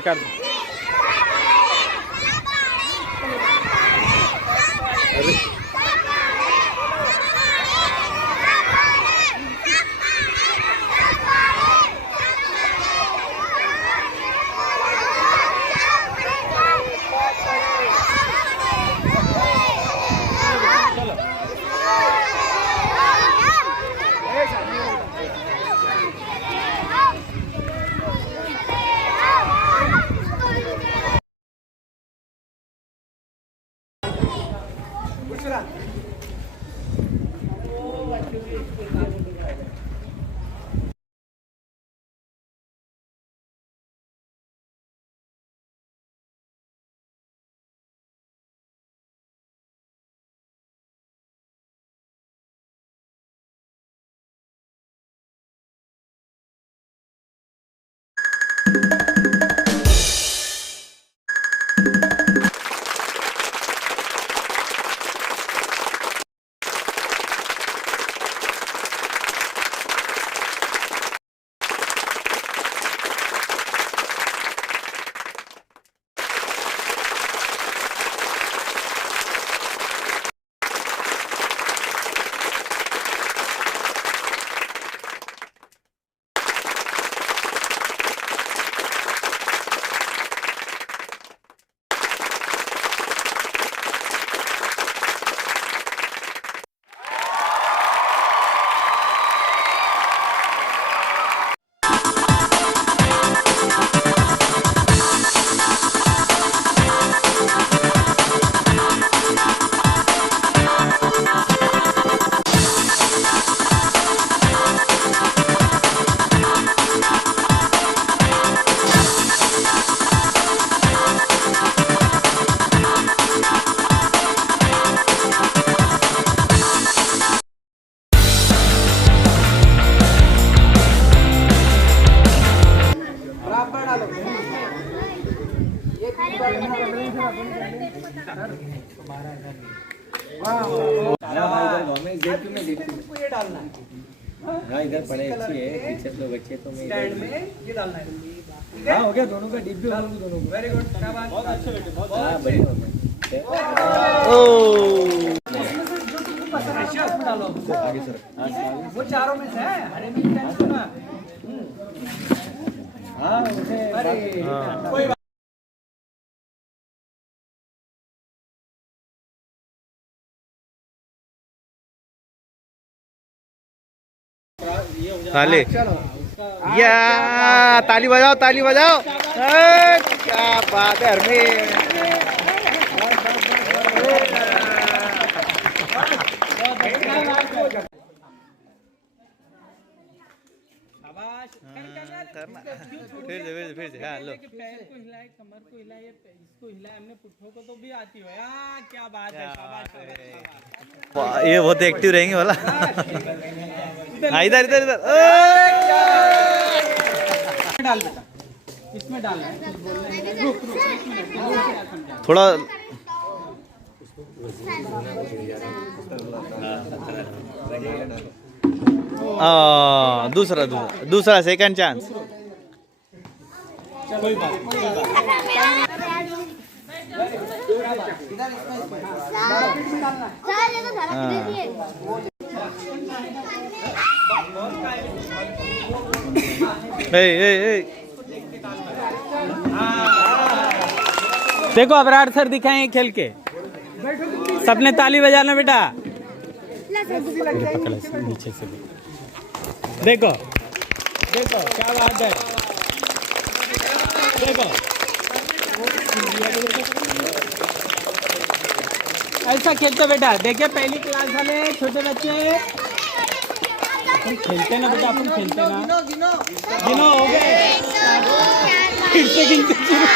कर हाँ इधर पड़े अच्छी है, पीछे तो बच्चे तो मैं स्टैंड में ये डालना है। हाँ हो गया, दोनों का डिप भी डाल दूं दोनों को। वेरी गुड, क्या बात, बहुत अच्छे बेटे, बहुत बढ़िया। ओ इसमें से जो तुमको पसंद है उसमें डालो आगे सर। वो चारों में से है, हरे मिर्च है सुना। हाँ उसे अरे कोई ताली या ताली बजाओ, ताली बजाओ। क्या बात है हरमीत। फिर से हाँ लो। पैर को हिलाए, कमर को हिलाए, इसको हिलाए, हमने पुट्ठों को तो भी आती हो यार। क्या बात है, शाबाश शाबाश। ये बहुत एक्टिव रहेंगे वाला। इधर इधर इधर डाल बेटा, इसमें डालना है। रुक रुक एक मिनट, थोड़ा दूसरा दूसरा दूसरा सेकंड चांस। कोई बात देखो अबरार सर दिखाएं खेल के, सबने ताली बजाना बेटा। नीचे से देखो देखो क्या बात है, देखो ऐसा खेलते बेटा। देखिए पहली क्लास वाले छोटे बच्चे अपन खेलते ना बेटा, अपन खेलते ना। गिनो हो गए, फिर से गिनते शुरू।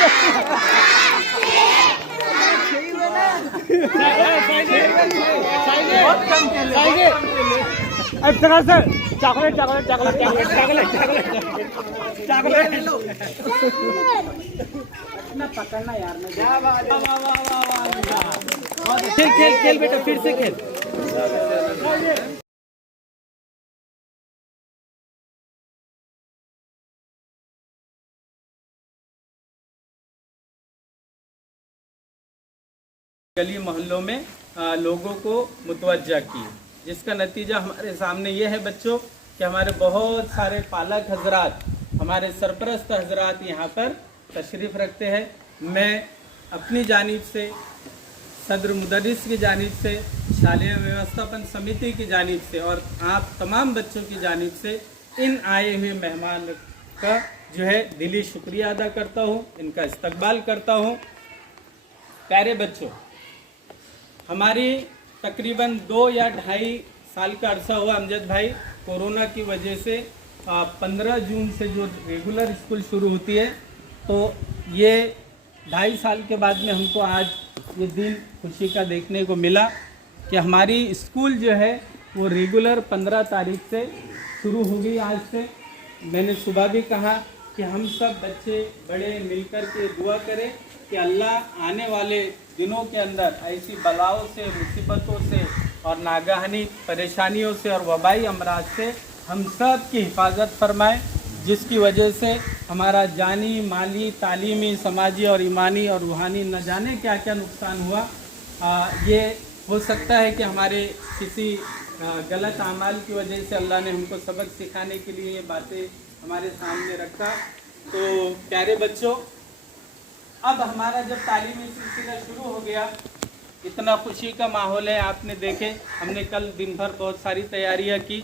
अब तरह से chocolate chocolate chocolate chocolate chocolate chocolate ना पकड़ना यार। मैं खेल खेल खेल बेटा, फिर से खेल। गली मोहल्लों में लोगों को मुतवज्जा की, जिसका नतीजा हमारे सामने ये है बच्चों कि हमारे बहुत सारे पालक हजरात, हमारे सरपरस्त हजरात यहाँ पर तशरीफ़ रखते हैं। मैं अपनी जानिब से, सदर मुदर्रिस की जानिब से, शालेय व्यवस्थापन समिति की जानिब से और आप तमाम बच्चों की जानिब से इन आए हुए मेहमान का जो है दिली शुक्रिया अदा करता हूँ, इनका इस्तकबाल करता हूँ। प्यारे बच्चों, हमारी तकरीबन 2 या 2.5 साल का अरसा हुआ अमजद भाई, कोरोना की वजह से 15 जून से जो रेगुलर स्कूल शुरू होती है, तो ये 2.5 साल के बाद में हमको आज ये दिन खुशी का देखने को मिला कि हमारी स्कूल जो है वो रेगुलर 15 तारीख से शुरू हो गई। आज से मैंने सुबह भी कहा कि हम सब बच्चे बड़े मिलकर के दुआ करें कि अल्लाह आने वाले दिनों के अंदर ऐसी बलाओं से, मुसीबतों से और नागहानी परेशानियों से और वबाई अमराज से हम सब की हिफाजत फरमाए, जिसकी वजह से हमारा जानी, माली, तालीमी, समाजी और ईमानी और रूहानी न जाने क्या क्या नुकसान हुआ। ये हो सकता है कि हमारे किसी गलत अमाल की वजह से अल्लाह ने हमको सबक सिखाने के लिए ये बातें हमारे सामने रखा। तो प्यारे बच्चों, अब हमारा जब तालीमी सिलसिला शुरू हो गया, इतना खुशी का माहौल है। आपने देखे, हमने कल दिन भर बहुत सारी तैयारियां की।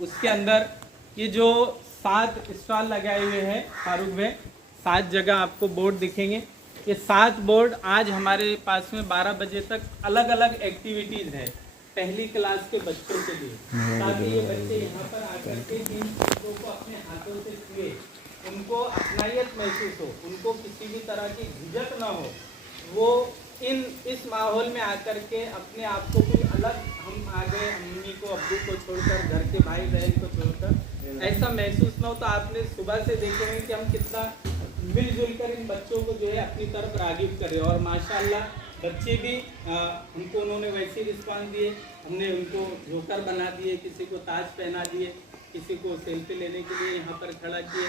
उसके अंदर ये जो 7 स्टॉल लगाए हुए हैं फारूक भाई, 7 जगह आपको बोर्ड दिखेंगे। ये 7 बोर्ड आज हमारे पास में 12 बजे तक अलग अलग एक्टिविटीज़ है पहली क्लास के बच्चों के लिए, ताकि ये बच्चे यहाँ पर आकर के इन चीज़ों को अपने हाथों से छुए, उनको अपनायत महसूस हो, उनको किसी भी तरह की झिझक ना हो, वो इस माहौल में आकर के अपने आप को कोई अलग, हम आ गए अम्मी को, अब्बू को छोड़कर, घर के भाई बहन को छोड़कर, ऐसा महसूस ना हो। तो आपने सुबह से देखेंगे कि हम कितना मिलजुल कर इन बच्चों को जो है अपनी तरफ रागिब करें। और माशाल्लाह बच्चे भी हमको उन्होंने वैसे रिस्पांस दिए। हमने उनको जोकर बना दिए, किसी को ताज पहना दिए, किसी को सेल्फी लेने के लिए यहाँ पर खड़ा किए।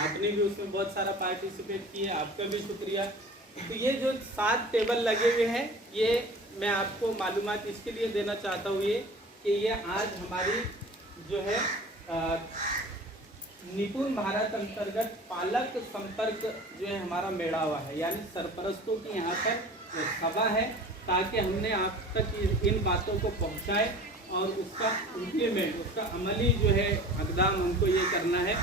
आपने भी उसमें बहुत सारा पार्टिसिपेट किए, आपका भी शुक्रिया। तो ये जो 7 टेबल लगे हुए हैं, ये मैं आपको मालूमात इसके लिए देना चाहता हूँ ये कि ये आज हमारी जो है निपुण भारत अंतर्गत पालक संपर्क जो है हमारा मेड़ा हुआ है, यानी सरपरस्तों की यहाँ पर सभा है, ताकि हमने आप तक इन बातों को पहुँचाए और उसका इम्प्लीमेंट, उसका अमली जो है अक़दाम हमको ये करना है।